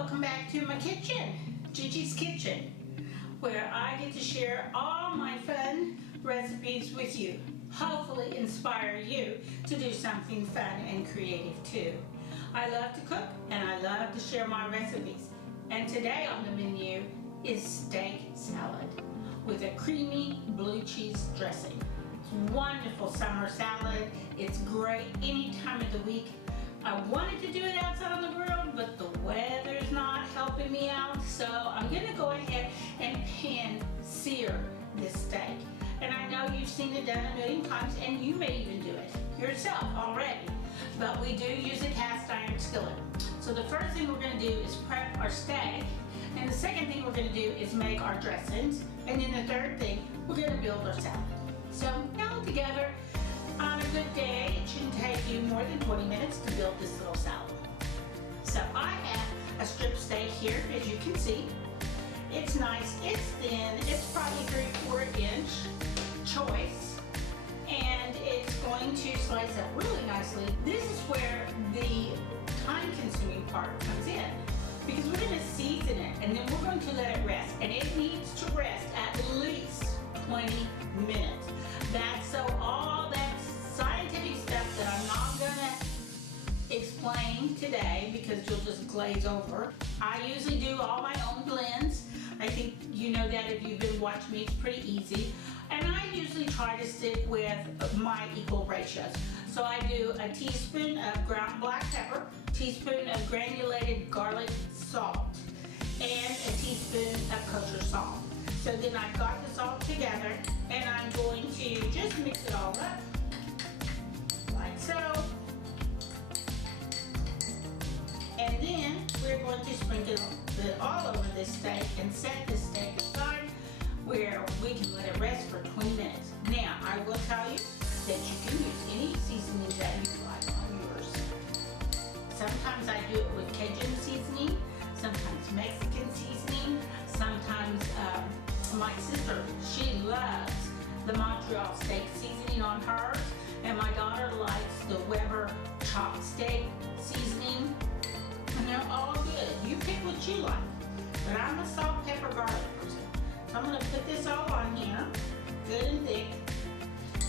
welcome back to my kitchen, Gigi's Kitchen, where I get to share all my fun recipes with you. Hopefully inspire you to do something fun and creative too. I love to cook and I love to share my recipes. And today on the menu is steak salad with a creamy blue cheese dressing. It's wonderful summer salad. It's great any time of the week. I wanted to do it outside on the grill, but the weather's not helping me out, so I'm gonna go ahead and pan sear this steak. And I know you've seen it done a million times, and you may even do it yourself already, but we do use a cast iron skillet. So the first thing we're gonna do is prep our steak, and the second thing we're gonna do is make our dressings, and then the third thing, we're gonna build our salad. So now together, on a good day, it shouldn't take you more than 20 minutes to build this little salad. So I have a strip steak here, as you can see. It's nice, it's thin, it's probably 3/4 inch choice, and it's going to slice up really nicely. This is where the time-consuming part comes in, because we're going to season it, and then we're going to let it rest, and it needs to rest at least 20 minutes. That's so all that scientific stuff that I'm not gonna explain today because you'll just glaze over. I usually do all my own blends. I think you know that if you've been watching me, it's pretty easy. And I usually try to stick with my equal ratios. So I do a teaspoon of ground black pepper, teaspoon of granulated garlic salt, and a teaspoon of kosher salt. So then I've got this all together, and I'm going to just mix it all up, like so. And then we're going to sprinkle it all over this steak and set this steak aside where we can let it rest for 20 minutes. Now, I will tell you that you can use any seasoning that you like on yours. Sometimes I do it with Cajun seasoning, sometimes Mexican seasoning, sometimes my sister, she loves the Montreal steak seasoning on hers, and my daughter likes the Weber chopped steak seasoning, and they're all good. You pick what you like, but I'm a salt, pepper, garlic person. So I'm going to put this all on here, good and thick,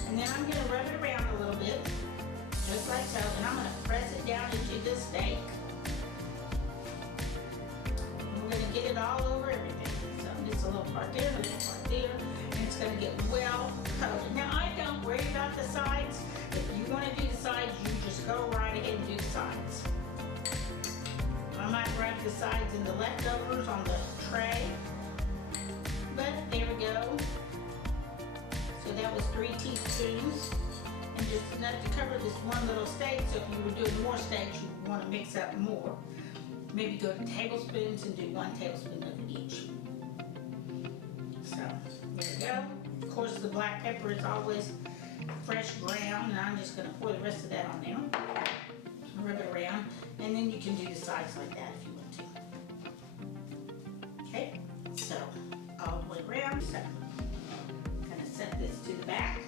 and then I'm going to rub it around a little bit, just like so, and I'm going to press it down into the steak. We're going to get it all over everything. Just a little part there, a little part there, and it's going to get well coated. Now, I don't worry about the sides. If you want to do the sides, you just go right ahead and do the sides. I might wrap the sides in the leftovers on the tray, but there we go. So that was 3 teaspoons, and just enough to cover this one little steak. So if you were doing more steaks, you would want to mix up more. Maybe go to tablespoons and do 1 tablespoon of it each. So, there we go. Of course, the black pepper is always fresh ground, and I'm just going to pour the rest of that on there. Rub it around, and then you can do the sides like that if you want to. Okay, so all the way around. So, I'm going to set this to the back,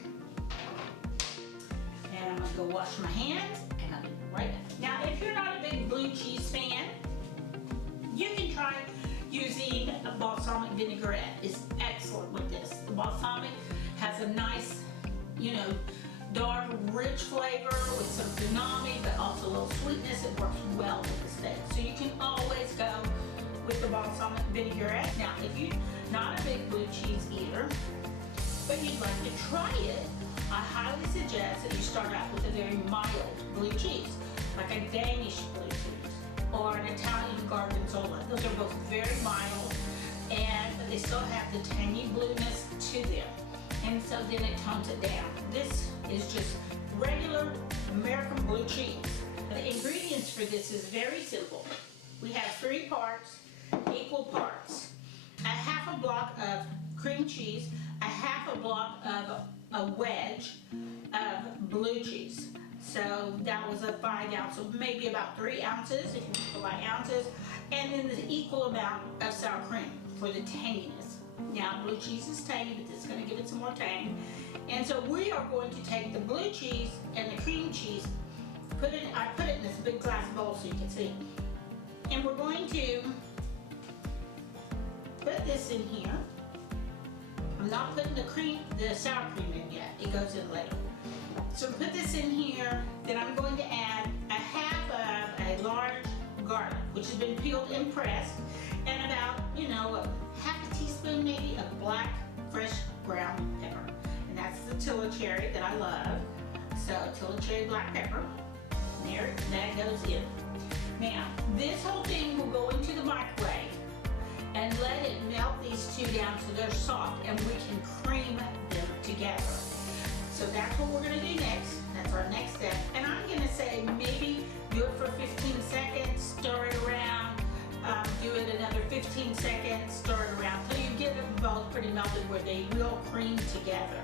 and I'm going to go wash my hands, and I'll be right back. Now, if you're not a big blue cheese fan, you can try using a balsamic vinaigrette. Is excellent with this. The balsamic has a nice, dark, rich flavor with some umami, but also a little sweetness. It works well with the steak. So you can always go with the balsamic vinaigrette. Now, if you're not a big blue cheese eater, but you'd like to try it, I highly suggest that you start out with a very mild blue cheese, like a Danish blue cheese, or an Italian gorgonzola. Those are both very mild, but they still have the tangy blueness to them. And so then it tones it down. This is just regular American blue cheese. The ingredients for this is very simple. We have 3 parts, equal parts. A half a block of cream cheese, a half a block of a wedge of blue cheese. So that was a 5 ounce, so maybe about 3 ounces if you go by ounces, and then the equal amount of sour cream for the tanginess. Now, blue cheese is tangy, but this is going to give it some more tang. And so we are going to take the blue cheese and the cream cheese, I put it in this big glass bowl so you can see, and we're going to put this in here. I'm not putting the sour cream in yet. It goes in later. So put this in here. Then I'm going to add a half of a large garlic, which has been peeled and pressed, and about, a half a teaspoon maybe of black fresh ground pepper. And that's the tilla cherry that I love. So tilla cherry black pepper. There, that goes in. Now, this whole thing will go into the microwave and let it melt these two down so they're soft, and we can cream them together. So that's what we're gonna do next. That's our next step. And I'm gonna say maybe do it for 15 seconds, stir it around, do it another 15 seconds, stir it around till you get them both pretty melted where they will cream together.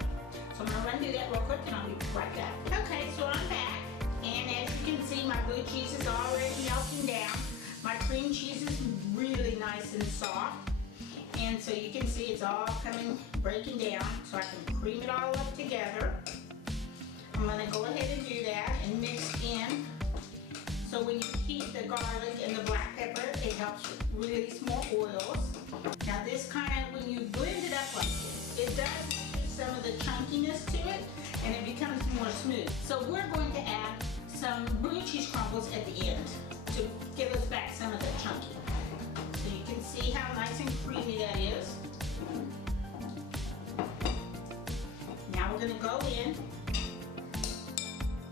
So I'm gonna run do that real quick and I'll be right back. Okay, so I'm back, and as you can see, my blue cheese is already melting down. My cream cheese is really nice and soft, and so you can see it's all breaking down, so I can cream it all up together. I'm gonna go ahead and do that and mix in. So when you heat the garlic and the black pepper, it helps release more oils. Now this when you blend it up like this, it does lose some of the chunkiness to it, and it becomes more smooth. So we're going to add some blue cheese crumbles at the end to give us back some of the chunky. So you can see how nice and creamy that is. Now we're gonna go in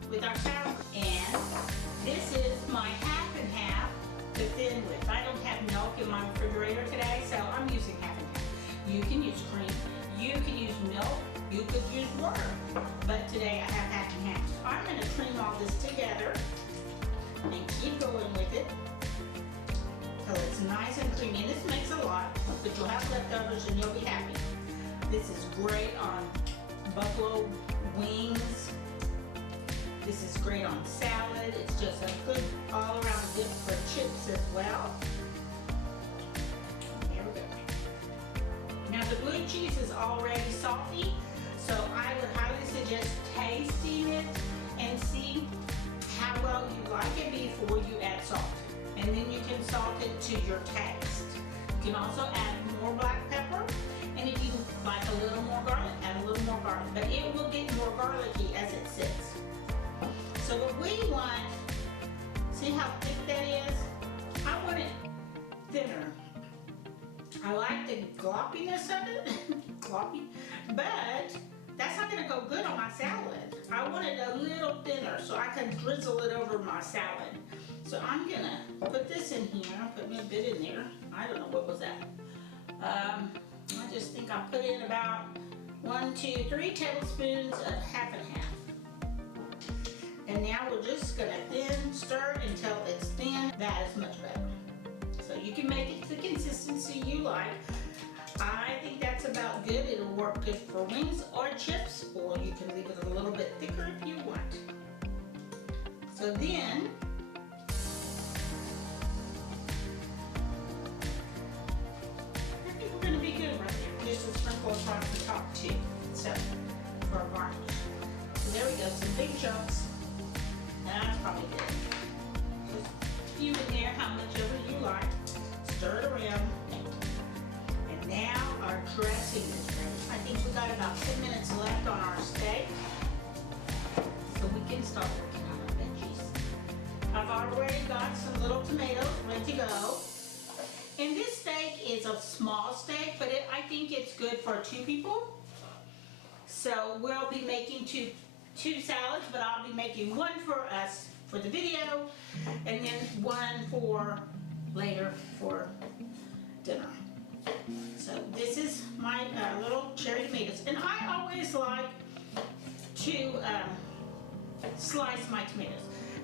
with our sour cream, and this is my half and half to thin with. I don't have milk in my refrigerator today, so I'm using half and half. You can use cream, you can use milk, you could use water, but today I have half and half. So I'm gonna cream all this together and keep going with it till it's nice and creamy. And this makes a lot, but you'll have leftovers and you'll be happy. This is great on buffalo wings. This is great on salad. It's just a good all-around dip for chips as well. There we go. Now the blue cheese is already salty, so I would highly suggest tasting it and see how well you like it before you add salt. And then you can salt it to your taste. You can also add more black pepper, and if you like a little more garlic, add a little more garlic. But it will get more garlicky as it sits. So what we want, see how thick that is? I want it thinner. I like the gloppiness of it, gloppy, but that's not gonna go good on my salad. I want it a little thinner so I can drizzle it over my salad. So I'm gonna put this in here. I'll put me a bit in there. I don't know, what was that? I just think I put in about 1, 2, 3 tablespoons of half and half. And now we're just gonna stir until it's thin. That is much better. So you can make it the consistency you like. I think that's about good. It'll work good for wings or chips, or you can leave it a little bit thicker if you want. So then, I think we're gonna be good right there. Just a sprinkle across the top too, so for a garnish. So there we go, some big chunks. That's probably good. Just a few in there, how much ever you like. Stir it around. And now our dressing is ready. I think we got about 10 minutes left on our steak, so we can start working on our veggies. I've already got some little tomatoes ready to go. And this steak is a small steak, but I think it's good for 2 people. So we'll be making two salads, but I'll be making one for us for the video, and then one for later for dinner. So this is my little cherry tomatoes, and I always like to slice my tomatoes.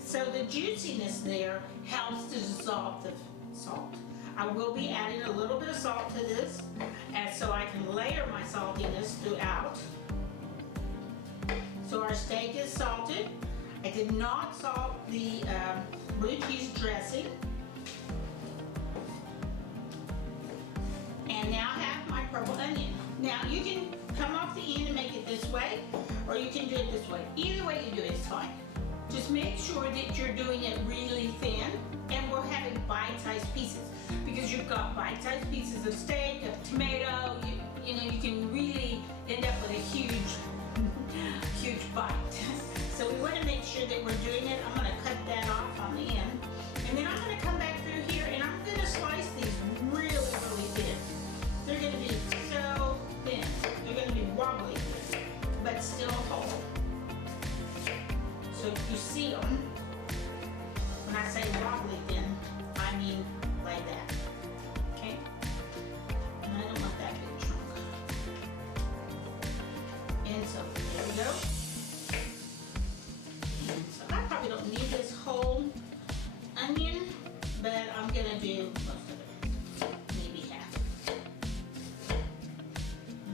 So the juiciness there helps to dissolve the salt. I will be adding a little bit of salt to this, so I can layer my saltiness throughout. So our steak is salted. I did not salt the blue cheese dressing. And now I have my purple onion. Now you can come off the end and make it this way, or you can do it this way. Either way you do it is fine. Just make sure that you're doing it really thin, and we're having bite-sized pieces, because you're got bite-sized pieces of steak, of tomato. You know, you can really end up with a huge bite. So we want to make sure that we're doing it. I'm going to cut that off on the end. And then I'm going to come back through here and I'm going to slice these really, really thin. They're going to be so thin. They're going to be wobbly, but still whole. So if you see them, when I say wobbly thin, I mean like that. Okay? And I don't want that big chunk. And so there we go. And so I probably don't need this whole onion, but I'm gonna do most of it, maybe half.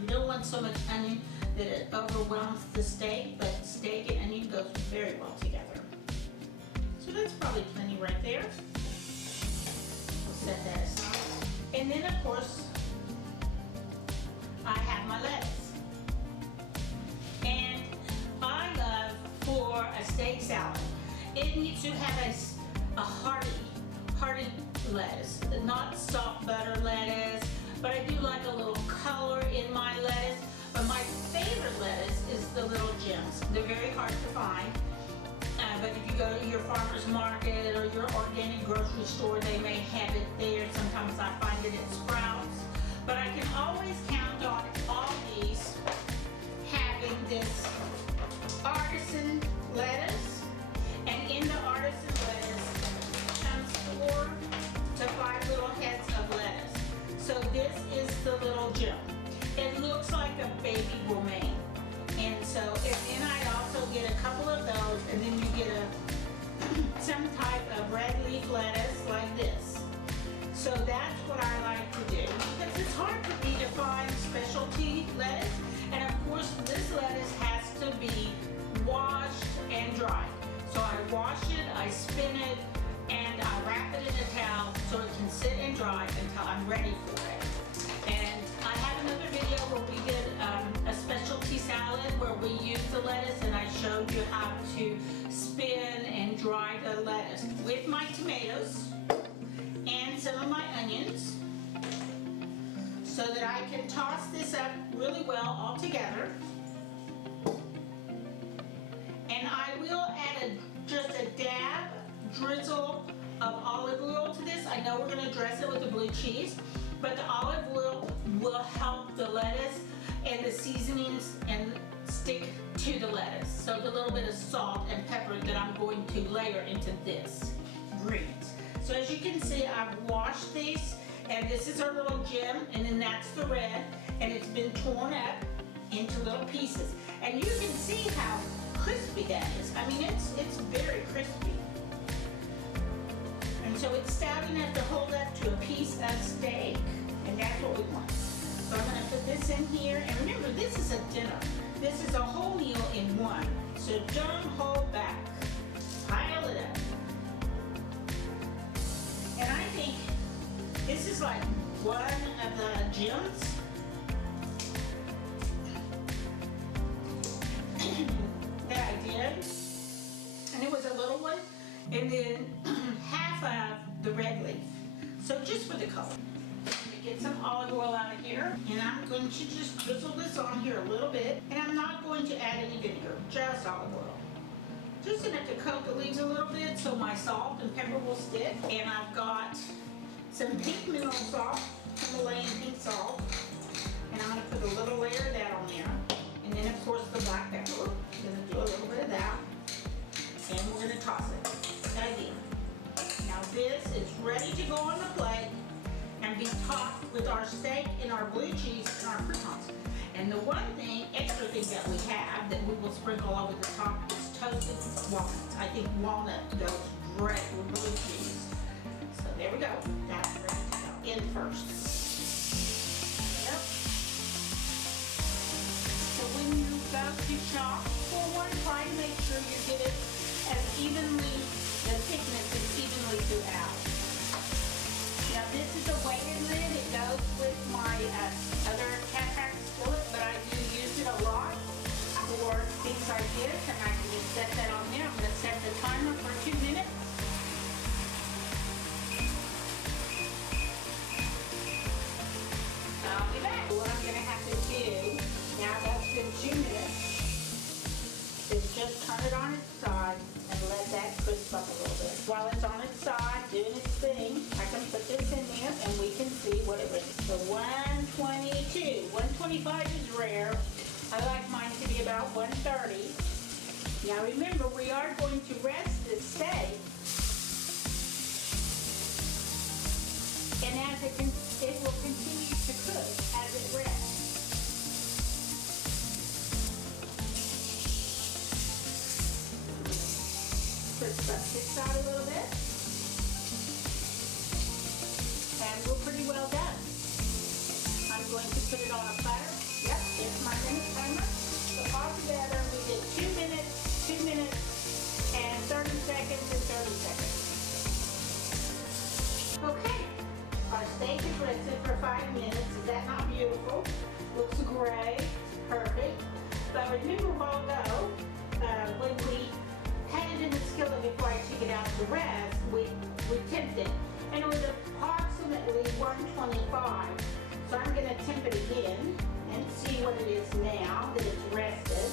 You don't want so much onion that it overwhelms the steak, but steak and onion goes very well together. So that's probably plenty right there. We'll set that aside. And then of course, I have my lettuce. And I love for a steak salad, it needs to have a hearty lettuce, not soft butter lettuce, but I do like a little color in my lettuce. But my favorite lettuce is the little gems. They're very hard to find, but if you go to your farmer's market or your organic grocery store, they may have it there. Sometimes I find it at Sprouts, but I can always count on all these having this artisan lettuce, and in the artisan lettuce comes 4 to 5 little heads of lettuce. So this is the little gem. It looks like a baby romaine. And so, and then I also get a couple of those, and then you get some type of red leaf lettuce like this. So that's what I like to do, because it's hard for me to find specialty lettuce. And of course, this lettuce has to be washed and dried. So I wash it, I spin it, and I wrap it in a towel so it can sit and dry until I'm ready for it. And I have another video where we did a specialty salad where we used the lettuce, and I showed you how to spin and dry the lettuce with my tomatoes and some of my onions, so that I can toss this up really well all together. And I will add just a dab, drizzle of olive oil to this. I know we're going to dress it with the blue cheese, but the olive oil will help the lettuce and the seasonings and stick to the lettuce. So the little bit of salt and pepper that I'm going to layer into this greens. So as you can see, I've washed these, and this is our little gem, and then that's the red, and it's been torn up into little pieces. And you can see how crispy that is. I mean, it's very crispy. And so it's stout enough to hold up to a piece of steak, and that's what we want. So I'm going to put this in here, and remember, this is a dinner. This is a whole meal in one, so don't hold back. Pile it up. And I think this is like one of the gems that I did, and it was a little one, and then half of the red leaf. So just for the color. Get some olive oil out of here, and I'm going to just drizzle this on here a little bit, and I'm not going to add any vinegar, just olive oil. Just enough to coat the leaves a little bit so my salt and pepper will stick. And I've got some pink mineral salt, Himalayan pink salt, and I'm going to put a little layer of that on there. And then of course the black pepper. I'm going to do a little bit of that, and we're going to toss it again. Now this is ready to go on the plate and be topped with our steak and our blue cheese and our croutons. And the one thing, extra thing that we have that we will sprinkle over the top is toasted walnuts. I think walnut goes great with blue cheese. So there we go. That's ready to go in first. Yep. So when you go to chop forward, try to make sure you get it as evenly, the thickness is evenly throughout. Now this is a weighted lid. It goes with my other cat skillet, but I do use it a lot for things like this, and I can just set that on there. I'm going to set the timer for 2 minutes. 125 is rare. I like mine to be about 130. Now remember, we are going to rest this steak. And as it will continue to cook as it rests. Push that sticks out a little bit. And we're pretty well done. I'm going to put it on a platter. Yep, it's my minute timer. So altogether we did 2 minutes, 2 minutes, and 30 seconds and 30 seconds. Okay, our steak is rested for 5 minutes. Is that not beautiful? Looks great, perfect. But remember a while ago, when we had it in the skillet before I took it out to rest, we temped it. And it was approximately 125. So I'm going to temp it again and see what it is now that it's rested.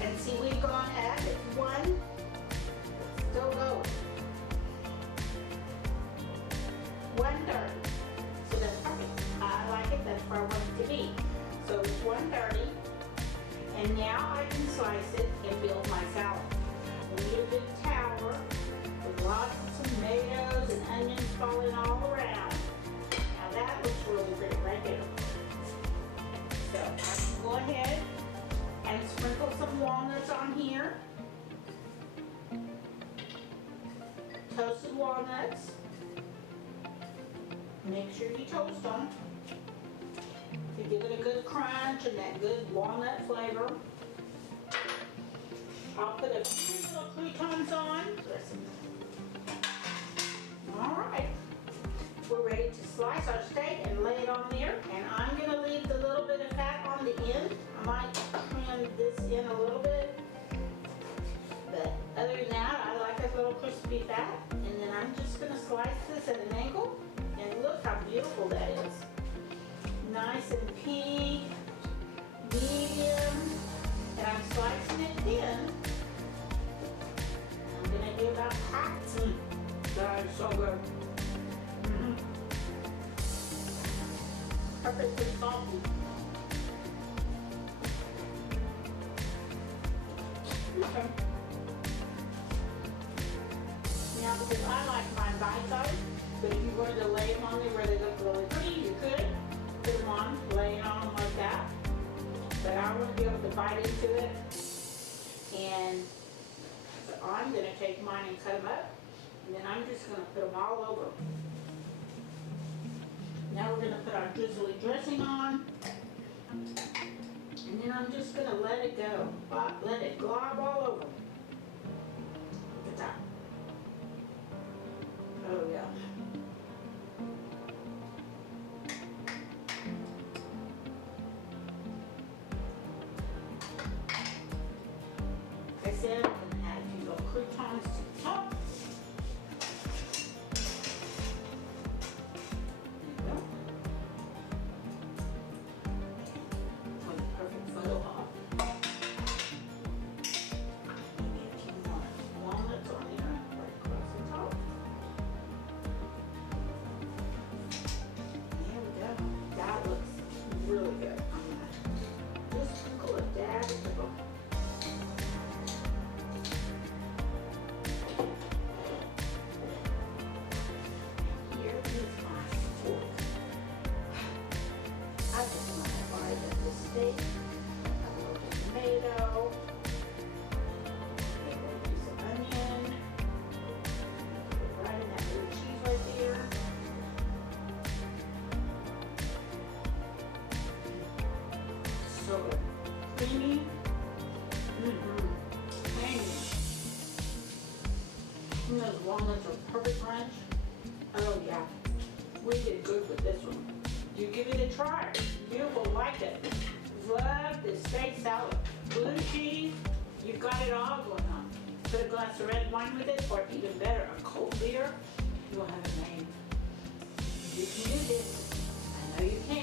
And see, we've gone up. It's 1. It's still going. 130. So that's perfect. I like it. That's where I want it to be. So it's 130. And now I can slice it and build my salad. I need a big tower with lots of tomatoes and onions falling all around. Now that looks really pretty right there. So I can go ahead and sprinkle some walnuts on here. Toasted walnuts. Make sure you toast them to give it a good crunch and that good walnut flavor. I'll put a few little croutons on. Alright, we're ready to slice our steak and lay it on there. And I'm going to leave the little bit of fat on the end. I might trim this in a little bit. But other than that, I like that little crispy fat. And then I'm just going to slice this at an angle. And look how beautiful that is. Nice and pink, medium. And I'm slicing it thin. I'm going to do about half. That is so good. Perfectly salty. Okay. Now, because I like mine bite-sized, but if you wanted to lay them on there where they look really pretty, you could put them on, lay it on them like that. But I want to be able to bite into it. And so I'm going to take mine and cut them up. And then I'm just going to put them all over. Now we're going to put our drizzly dressing on. And then I'm just going to let it go. Let it glob all over. Look at that. Oh yeah. Like I said, I'm going to add a few little croutons to the top. Really good. I'm going to just sprinkle a dab of the book. Here is my fork. I just want to bite of the steak, a little bit of tomato, a little piece of onion, right in that little cheese right there. So good. Creamy. Tangy. And those walnuts are perfect crunch. Oh yeah. We did good with this one. You give it a try. You will like it. Love this steak salad. Blue cheese. You've got it all going on. Put a glass of red wine with it, or even better, a cold beer. You'll have a name. You can do this. I know you can.